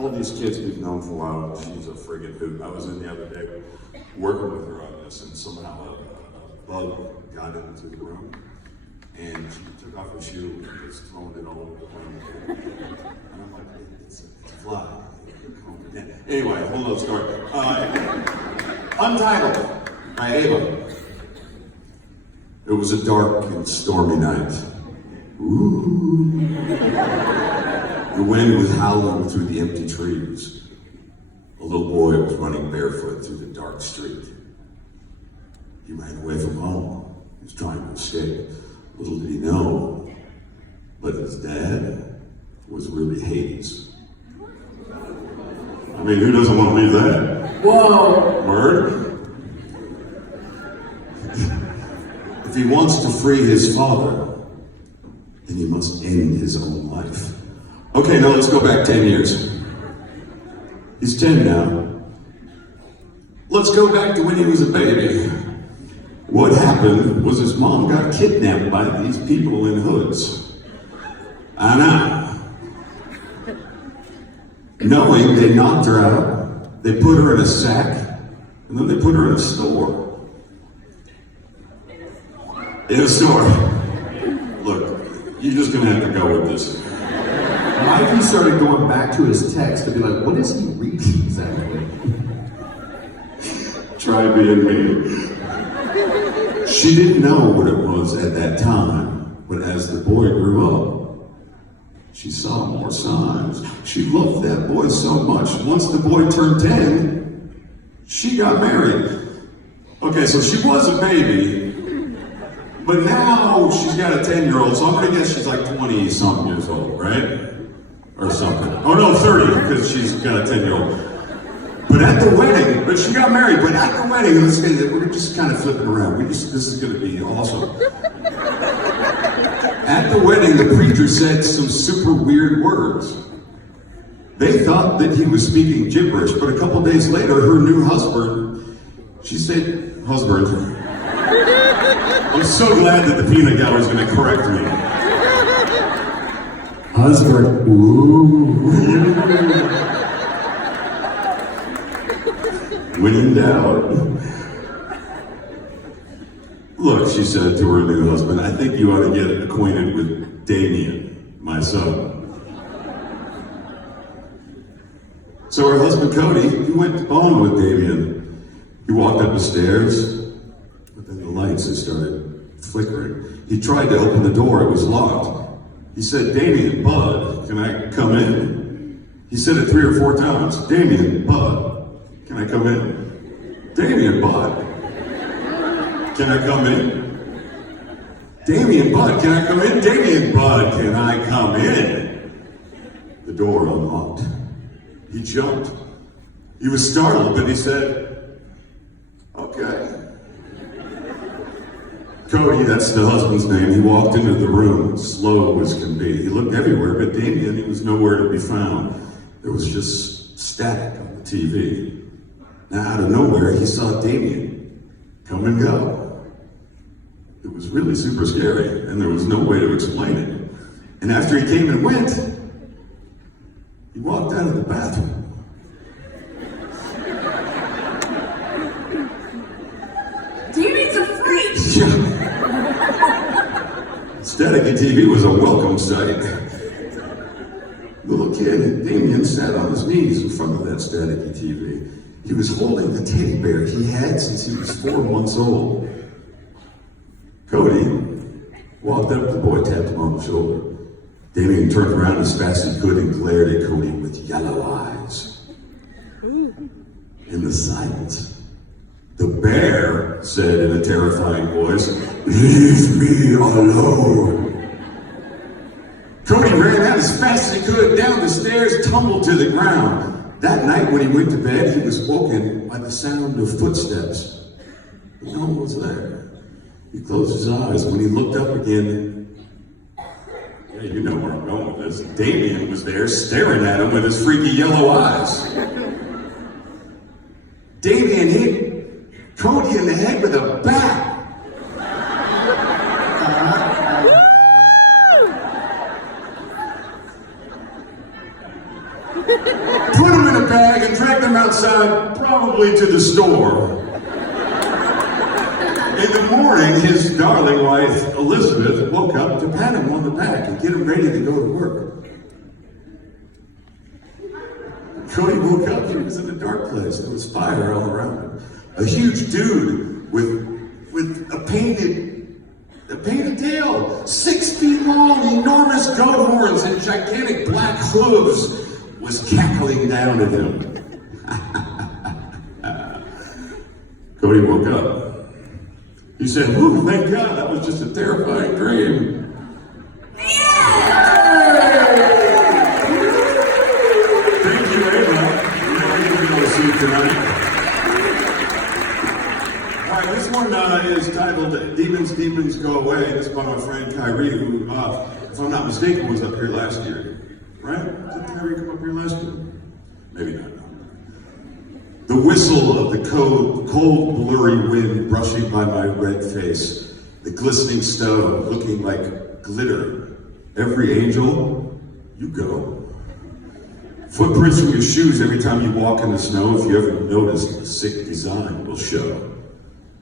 all these kids we've known for a while. She's a friggin' hoot. I was in the other day working with her on this, and somehow a bug got into the room, and she took off her shoe and was throwing it all over the room. And I'm like, it's a fly. Anyway, whole nother story. Untitled by Ava. It was a dark and stormy night. Ooh. The wind was howling through the empty trees. A little boy was running barefoot through the dark street. He ran away from home. He was trying to escape. Little did he know, but his dad was really Hades. I mean, who doesn't want to leave that? Whoa! Word? If he wants to free his father, then he must end his own life. Okay, now let's go back 10 years. He's 10 now. Let's go back to when he was a baby. What happened was his mom got kidnapped by these people in hoods. I know. Knowing they knocked her out, they put her in a sack, and then they put her in a store. In a store. Look, you're just gonna have to go with this. Mikey started going back to his text to be like, what is he reading exactly? Try being me. She didn't know what it was at that time, but as the boy grew up, she saw more signs. She loved that boy so much. Once the boy turned 10, she got married. Okay, so she was a baby, but now she's got a 10-year-old, so I'm gonna guess she's like 20-something years old, right? Or something. Oh no, 30, because she's got a 10-year-old. But at the wedding, but she got married, but at the wedding, let's say that we're just kind of flipping around. This is gonna be awesome. At the wedding, the preacher said some super weird words. They thought that he was speaking gibberish, but a couple days later, her new husband, she said, husband. I'm so glad that the peanut gallery is gonna correct me. Husband, ooh. When in doubt. Look, she said to her new husband, I think you ought to get acquainted with Damien, my son. So her husband Cody, he went on with Damien. He walked up the stairs, but then the lights had started flickering. He tried to open the door, it was locked. He said, Damien, bud, can I come in? He said it 3 or 4 times. Damien, bud, can I come in? Damien, bud, can I come in? Damien, bud, can I come in? Damien, bud, can I come in? The door unlocked. He jumped. He was startled, but he said, okay. Cody, that's the husband's name, he walked into the room, slow as can be. He looked everywhere, but Damien, he was nowhere to be found. There was just static on the TV. Now, out of nowhere, he saw Damien come and go. It was really super scary, and there was no way to explain it. And after he came and went, he walked out of the bathroom. Damien's a freak! Staticky TV was a welcome sight. The little kid, Damien, sat on his knees in front of that staticky TV. He was holding the teddy bear he had since he was 4 months old. Cody walked up to the boy, tapped him on the shoulder. Damien turned around as fast as he could and glared at Cody with yellow eyes. In the silence, the bear said in a terrifying voice, "Leave me alone." Cody ran out as fast as he could, down the stairs, tumbled to the ground. That night when he went to bed, he was woken by the sound of footsteps. No one was there. He closed his eyes. When he looked up again, yeah, you know where I'm going with this. Damien was there staring at him with his freaky yellow eyes. Damien hit Cody in the head with a bat. put them in a bag, and dragged them outside, probably to the store. In the morning, his darling wife, Elizabeth, woke up to pat him on the back and get him ready to go to work. Cody woke up, he was in a dark place. There was fire all around him. A huge dude with a painted tail, 6 feet long, enormous goat horns, and gigantic black hooves was cackling down at him. Cody woke up. He said, "Whew, thank God, that was just a terrifying dream." Thank you, Ava. You're going to see it tonight. All right, this one is titled Demons, Demons Go Away. This is by my friend Kyrie, who, if I'm not mistaken, was up here last year. Right? Did Kyrie come up here last year? Maybe not. The whistle of the cold, blurry wind brushing by my red face. The glistening stone looking like glitter. Every angel, you go. Footprints from your shoes every time you walk in the snow. If you ever noticed, the sick design will show.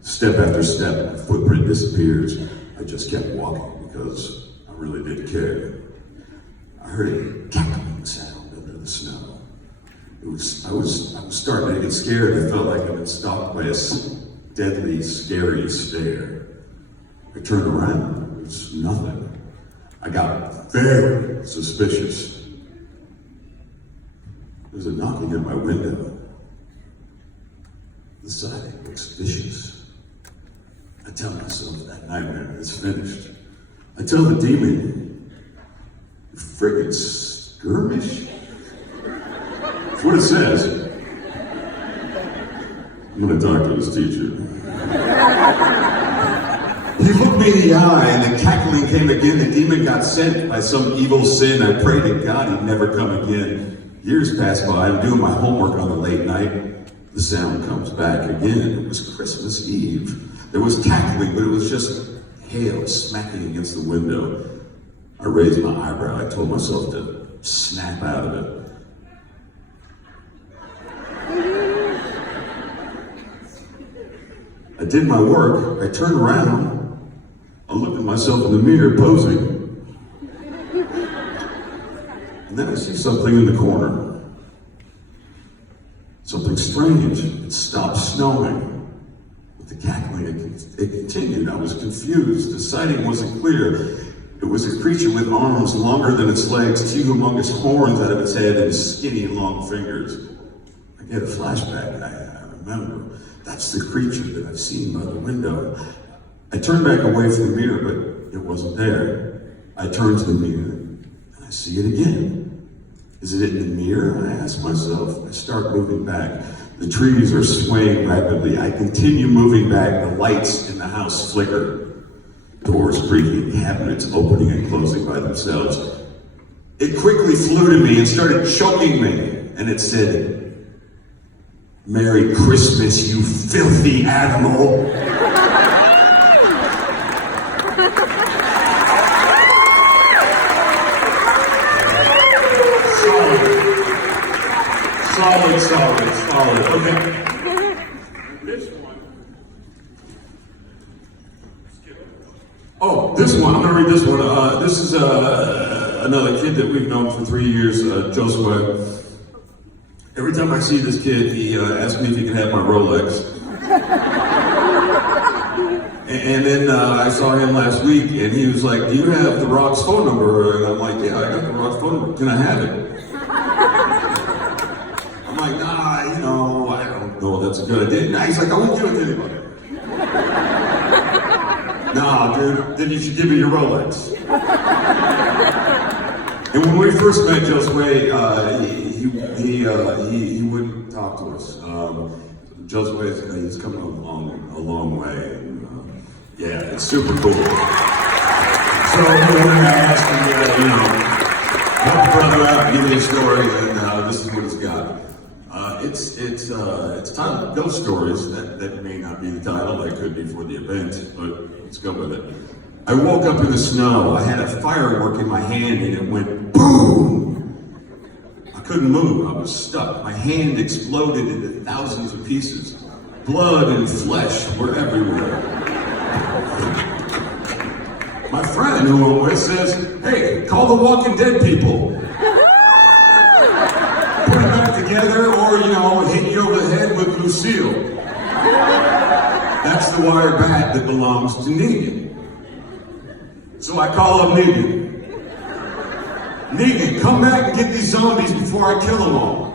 Step after step, my footprint disappears. I just kept walking because I really didn't care. I heard a cackling sound under the snow. I was starting to get scared. I felt like I'd been stalked by a deadly, scary stare. I turned around. It was nothing. I got very suspicious. There's a knocking at my window. The siding looks vicious. I tell myself that nightmare is finished. I tell the demon, "You friggin' skirmish?" That's what it says. I'm gonna talk to his teacher. He looked me in the eye and the cackling came again. The demon got sent by some evil sin. I prayed to God he'd never come again. Years pass by, I'm doing my homework on the late night. The sound comes back again. It was Christmas Eve. There was cackling, but it was just hail smacking against the window. I raised my eyebrow. I told myself to snap out of it. I did my work. I turned around. I looked at myself in the mirror, posing. And then I see something in the corner. Something strange. It stopped snowing. With the cackling, it continued. I was confused. The sighting wasn't clear. It was a creature with arms longer than its legs, 2 humongous horns out of its head, and skinny, long fingers. I get a flashback. I remember. That's the creature that I've seen by the window. I turned back away from the mirror, but it wasn't there. I turn to the mirror, and I see it again. Is it in the mirror? I ask myself. I start moving back. The trees are swaying rapidly. I continue moving back. The lights in the house flicker. Doors creaking, cabinets opening and closing by themselves. It quickly flew to me and started choking me. And it said, "Merry Christmas, you filthy animal." Solid. Okay. This one. Oh, this one. I'm gonna read this one. This is another kid that we've known for 3 years, Josue. Every time I see this kid, he asks me if he can have my Rolex. And then I saw him last week, and he was like, "Do you have the Rock's phone number?" And I'm like, "Yeah, I got the Rock's phone number. Can I have it?" I'm like, "Nah, I don't know. That's a good idea." Nah, he's like, "I won't give it to anybody." "Nah, dude, then you should give me your Rolex." And when we first met Josue, he wouldn't talk to us. Josue, he's come a long way. And, yeah, it's super cool. So we're going to ask him, help a brother out, give me a story, and this is what he's got. It's titled Ghost Stories. That may not be the title. That could be for the event, but let's go with it. I woke up in the snow. I had a firework in my hand, and it went boom. I couldn't move, I was stuck. My hand exploded into thousands of pieces. Blood and flesh were everywhere. My friend who I'm with says, hey, call the Walking Dead people. Put it back together or, hit you over the head with Lucille. That's the wire bat that belongs to Negan. So I call up Negan. Negan, come back and get these zombies before I kill them all.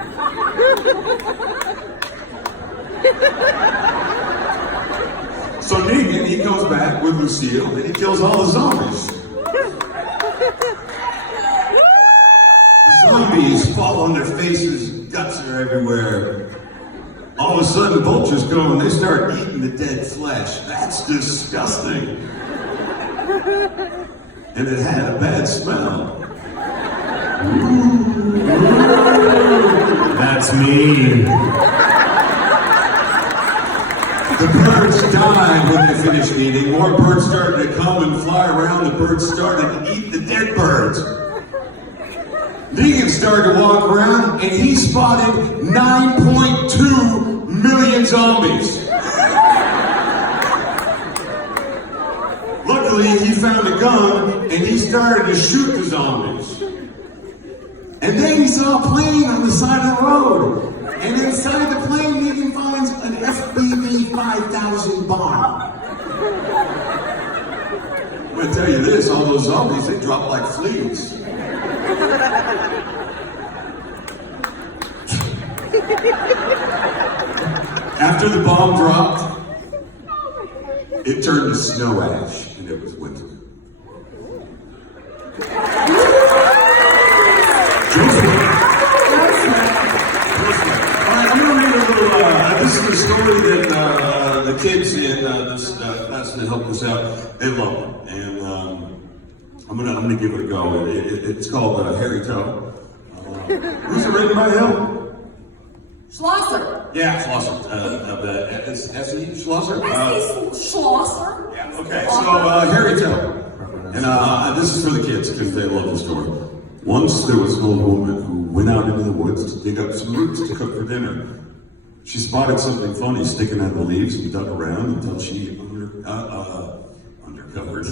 So Negan, he goes back with Lucille and he kills all the zombies. The zombies fall on their faces, guts are everywhere. All of a sudden, vultures go and they start eating the dead flesh. That's disgusting. And it had a bad smell. That's me. The birds died when they finished eating. More birds started to come and fly around. The birds started to eat the dead birds. Negan started to walk around and he spotted 9.2 million zombies. Luckily, he found a gun and he started to shoot the zombies. And then he saw a plane on the side of the road. And inside the plane, Negan finds an FBB 5000 bomb. I'm gonna tell you this, all those zombies, they drop like fleas. After the bomb dropped, it turned to snow ash, and it was winter. I'm going to read a little, this is a story that the kids in this class that helped us out, they love it. And I'm gonna give it a go. It's called Hairy Toe. Who's it written by him? Schlosser. Yeah, Schlosser. Is S.E. Schlosser? Schlosser. Yeah, okay. So, Hairy Toe. And this is for the kids because they love the story. Once there was an old woman who went out into the woods to dig up some roots to cook for dinner. She spotted something funny sticking out of the leaves and dug around until she uncovered.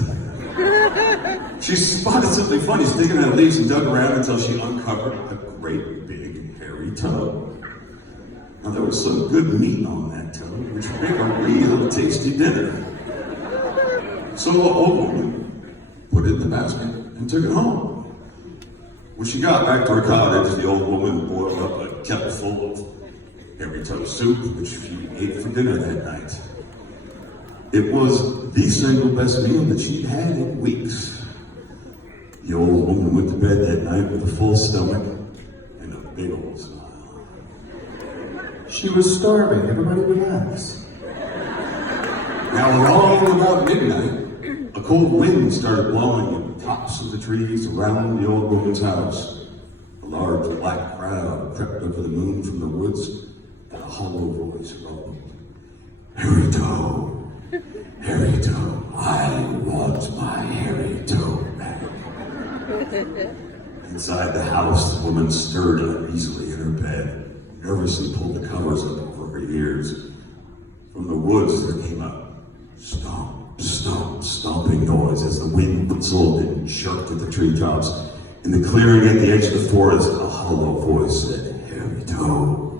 She spotted something funny sticking out of the leaves and dug around until she uncovered a great big hairy toe. Now there was some good meat on that toe, which would make a real tasty dinner. So the old woman put it in the basket and took it home. When she got back to her cottage, the old woman boiled up a kettle full of hairy toe soup, which she ate for dinner that night. It was the single best meal that she'd had in weeks. The old woman went to bed that night with a full stomach and a big old smile. She was starving. Everybody relax. Now, around about midnight, a cold wind started blowing in the tops of the trees around the old woman's house. A large black crowd crept over the moon from the woods, and a hollow voice rumbled, "Hairy Toe, Hairy Toe, I want my hairy toe back." Inside the house, the woman stirred uneasily in her bed, nervously pulled the covers up over her ears. From the woods, there came a stomp, stomp, stomping noise as the wind whistled and jerked at the treetops. In the clearing at the edge of the forest, a hollow voice said, "Hairy Toe,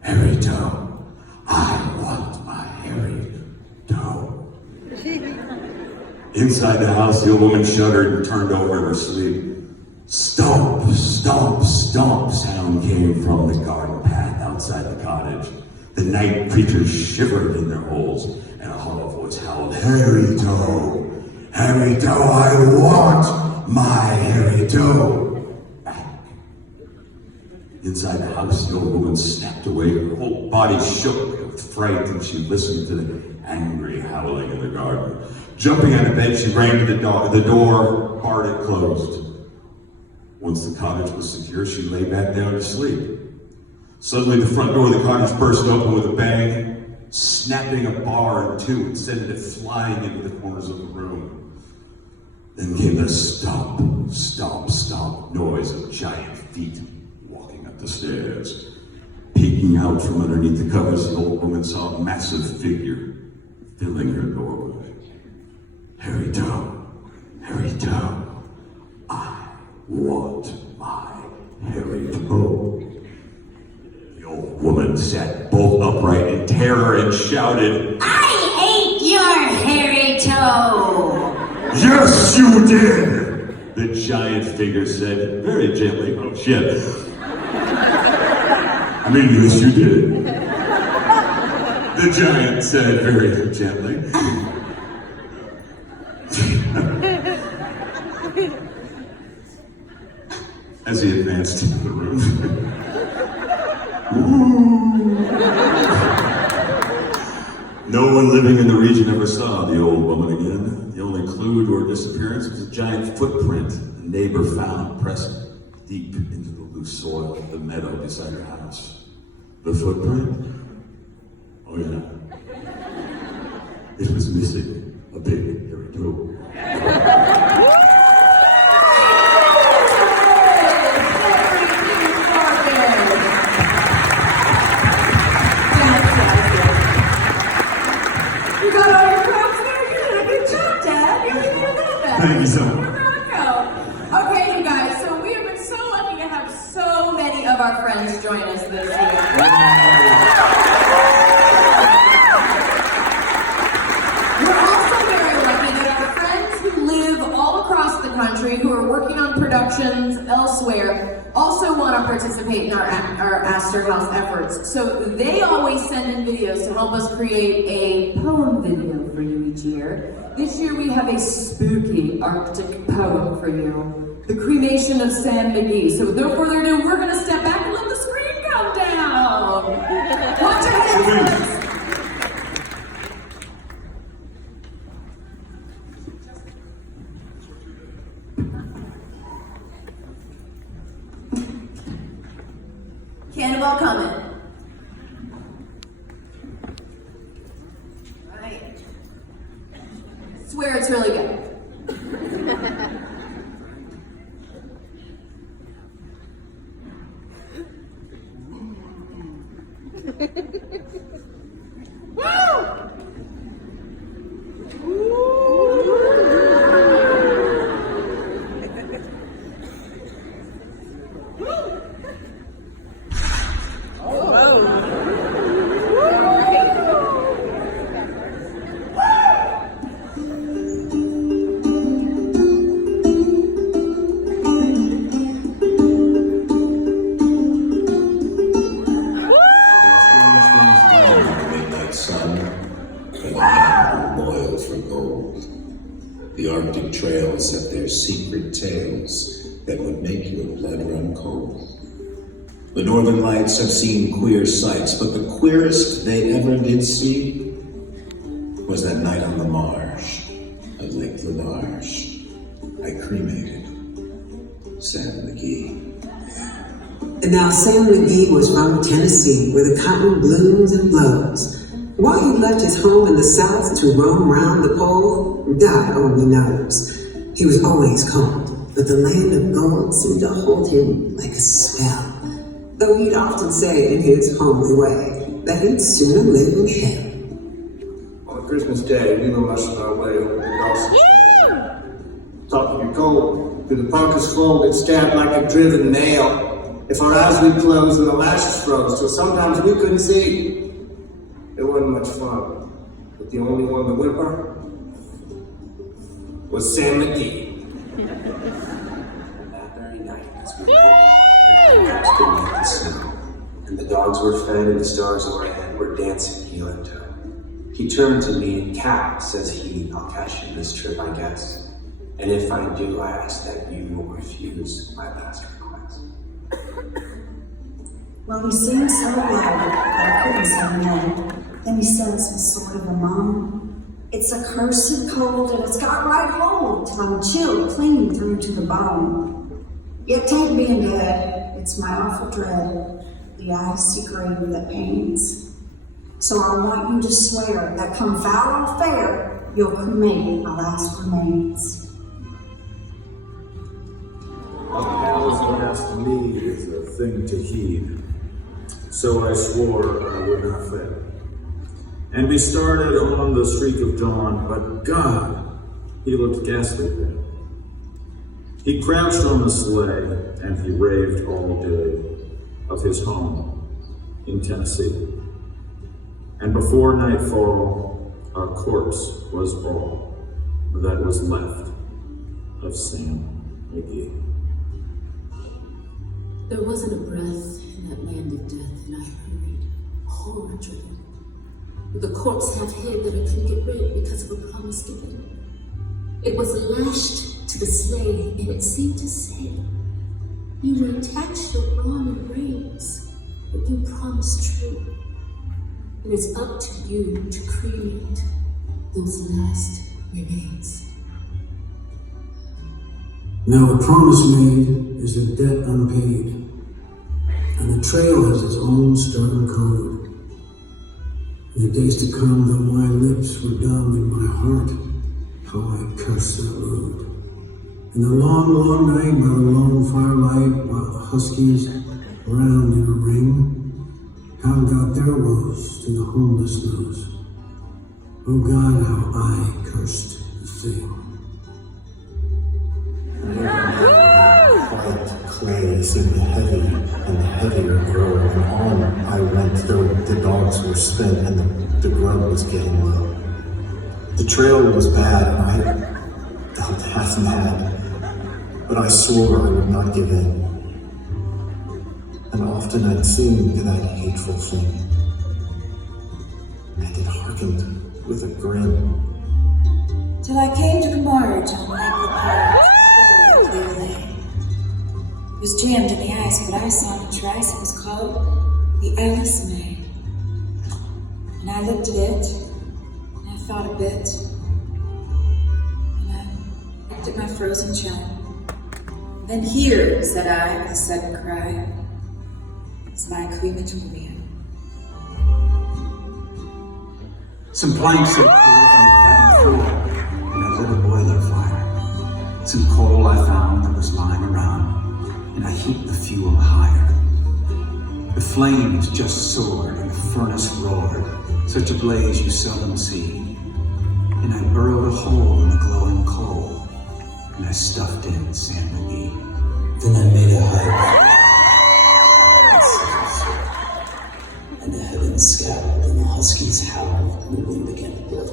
Hairy Toe, I want my hairy toe." Inside the house, the old woman shuddered and turned over in her sleep. Stomp, stomp, stomp sound came from the garden path outside the cottage. The night creatures shivered in their holes, and a hollow voice howled, "Hairy Toe, Hairy Toe, I want my hairy toe back." Inside the house, the old woman snapped away. Her whole body shook with fright, and she listened to the angry howling in the garden. Jumping out of bed, she ran to the door, barred it closed. Once the cottage was secure, she lay back down to sleep. Suddenly, the front door of the cottage burst open with a bang, snapping a bar in two and sending it flying into the corners of the room. Then came the stomp, stomp, stomp noise of giant feet walking up up the stairs. Peeking out from underneath the covers, the old woman saw a massive figure filling her doorway. Harry Toe, I want my Harry Toe. The old woman sat bolt upright in terror and shouted, I ate your hairy toe! "Yes, you did!" The giant figure said very gently. Oh shit. I mean, yes, you did. The giant said very gently. As he advanced into the room. No one living in the region ever saw the old woman again. The only clue to her disappearance was a giant footprint a neighbor found pressed deep into the loose soil of the meadow beside her house. The footprint? Oh yeah. It was missing a big hairy toe. You got all your props there? You did a good job, Dad. You really did that. Thank you so much. You're welcome. Okay, you guys, so we have been so lucky to have so many of our friends join us this year. We're also very lucky that our friends who live all across the country, who are working on productions elsewhere, also want to participate in our Astor House efforts. So they always send in videos to help us create a poem video for you each year. This year we have a spooky Arctic poem for you. The cremation of Sam McGee. So with no further ado, we're going to step back and let the screen come down. Watch your heads. Cannonball coming. Right. Swear it's really good. The Arctic trails have their secret tales that would make your blood run cold. The Northern Lights have seen queer sights, but the queerest they ever did see was that night on the marsh at Lake Ladarge. I cremated Sam McGee. And now Sam McGee was from Tennessee, where the cotton blooms and blows. Why he left his home in the South to roam round the pole, God only knows. He was always cold, but the land of gold seemed to hold him like a spell. Though he'd often say in his homely way that he'd sooner live in hell. On Christmas Day, we were rushing our way over the Dawson. Top of your cold, through the parka's fold, it stabbed like a driven nail. If our eyes would close and the lashes froze, till sometimes we couldn't see. It wasn't much fun, but the only one to whimper was Sam McGee. That very night, as we walked beneath the snow, and the dogs were fed and the stars overhead were dancing heel and toe. He turned to me and Cap, says he, I'll cash in this trip, I guess. And if I do, I ask that you will refuse my last request. Well, he seemed so loud that I couldn't say no. Then he says with sort of a moan, it's a cursed cold and it's got right hold till I'm chilled clean through to the bone. Yet 'tain't being dead, it's my awful dread, the icy grave that pains. So I want you to swear that come foul or fair, you'll cremate my last remains. All the was asked to me is a thing to heed. So I swore I would not fail. And we started on the streak of dawn, but God, he looked ghastly then. He crouched on the sleigh, and he raved all day of his home in Tennessee. And before nightfall, our corpse was all that was left of Sam McGee. There wasn't a breath in that land of death, and I hurried, horror-driven, with a corpse half hid that I couldn't get rid because of a promise given. It was lashed to the sleigh, and it seemed to say, "You may attach your brawn and brains, but you promised true. It is up to you to cremate those last remains." Now a promise made is a debt unpaid, and the trail has its own stern code. In the days to come, though my lips were dumb in my heart, how I cursed that road. In the long, long night, by the lone firelight, while the huskies round in a ring, hound out their woes to the homeless nose. Oh God, how I cursed the thing. White clay seemed heavy and heavier grow, and on I went, though the dogs were spent and the grub was getting low. The trail was bad, and I felt half mad, but I swore I would not give in. And often I'd sing to that hateful thing, and it hearkened with a grin. Till I came to Marge on Michael Park, clearly. It was jammed in the ice, but I saw it twice. It was called the Alice Maid. And I looked at it, and I thought a bit, and I looked at my frozen child. Then here, said I, with a sudden cry, is my crematorium. Some planks had poured from the cabin floor, and I lit a boiler fire. Some coal I found that was lying around, and I heaped the fuel higher. The flames just soared, and the furnace roared, such a blaze you seldom see. And I burrowed a hole in the glowing coal, and I stuffed in Sam McGee. Then I made a hike, and the heavens scowled, and the huskies howled, and the wind began to blow.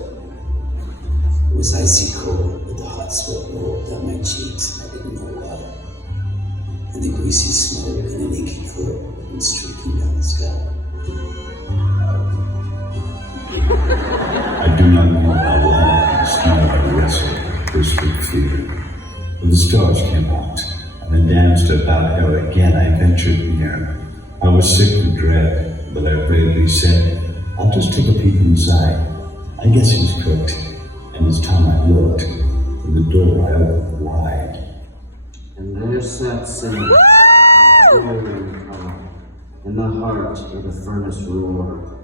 It was icy cold, but the hot sweat rolled down my cheeks, and I didn't know why. And the greasy smoke and an inky throat went streaking down the sky. I do not know how long the sky wrestled this with fear. But the stars came out, and I danced about how again I ventured near. I was sick with dread, but I bravely said, "I'll just take a peek inside. I guess he's cooked." And as time I looked, from the door I opened wide. And there sat Sam, clear and calm, in the heart of the furnace roar.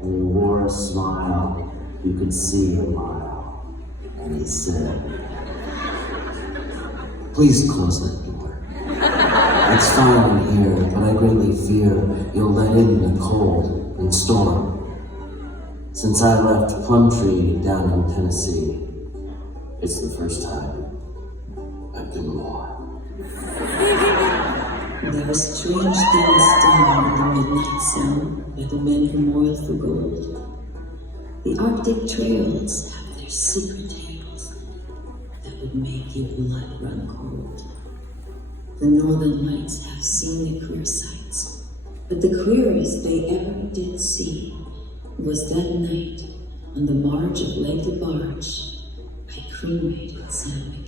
And he wore a smile you could see a mile. And he said, "Please close that door. It's fine in here, but I greatly fear you'll let in the cold and storm. Since I left Plumtree down in Tennessee, it's the first time I've been more." There were strange things done in the midnight sun by the men who moil for gold. The Arctic trails have their secret tales that would make your blood run cold. The northern lights have seen the queer sights, but the queerest they ever did see was that night on the marge of Lake LaBarge I cremated Sam McGee.